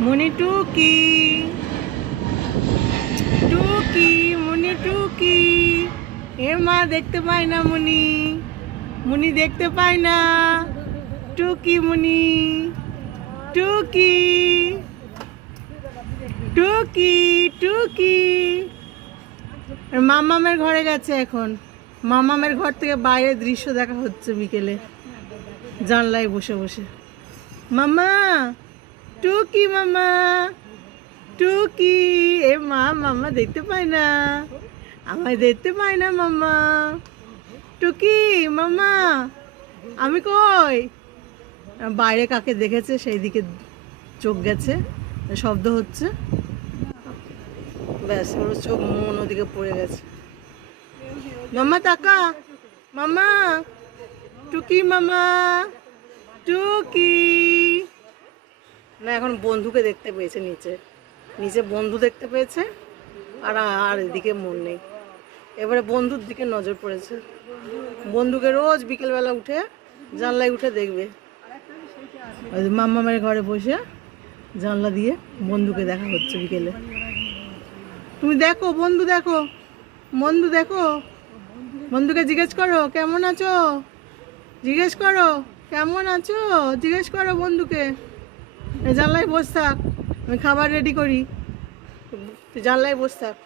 মুনি টুকি টুকি মুনি টুকি এ মা দেখতে পায় না মুনি মুনি দেখতে পায় না টুকি মুনি টুকি টুকি টুকি মামামের ঘরে গেছে এখন মামামের ঘর থেকে বাইরের দৃশ্য দেখা হচ্ছে বিকেলে জানলায় বসে বসে মামা টুকি মামা টুকি এ মা মামা দেখতে পায় না আমায় দেখতে পায় না মামা টুকি মামা আমি কই বাইরে কাকে দেখেছে সেই দিকে চোখ গেছে শব্দ হচ্ছে ব্যাস ওর চোখ মন ওদিকে পড়ে গেছে মামা তাকা মামা টুকি মামা টুকি না এখন বন্ধুকে দেখতে পেয়েছে নিচে নিচে বন্ধু দেখতে পেয়েছে আর আর এদিকে মন নেই এবারে বন্ধুর দিকে নজর পড়েছে বন্ধুকে রোজ বিকেলবেলা উঠে জানলায় উঠে দেখবে মামামের ঘরে বসে জানলা দিয়ে বন্ধুকে দেখা হচ্ছে বিকেলে তুমি দেখো বন্ধু দেখো বন্ধু দেখো বন্ধুকে জিজ্ঞেস করো কেমন আছো জিজ্ঞেস করো কেমন আছো জিজ্ঞেস করো বন্ধুকে জানলায় বস থাক আমি খাবার রেডি করি তুই জানলায় বস থাক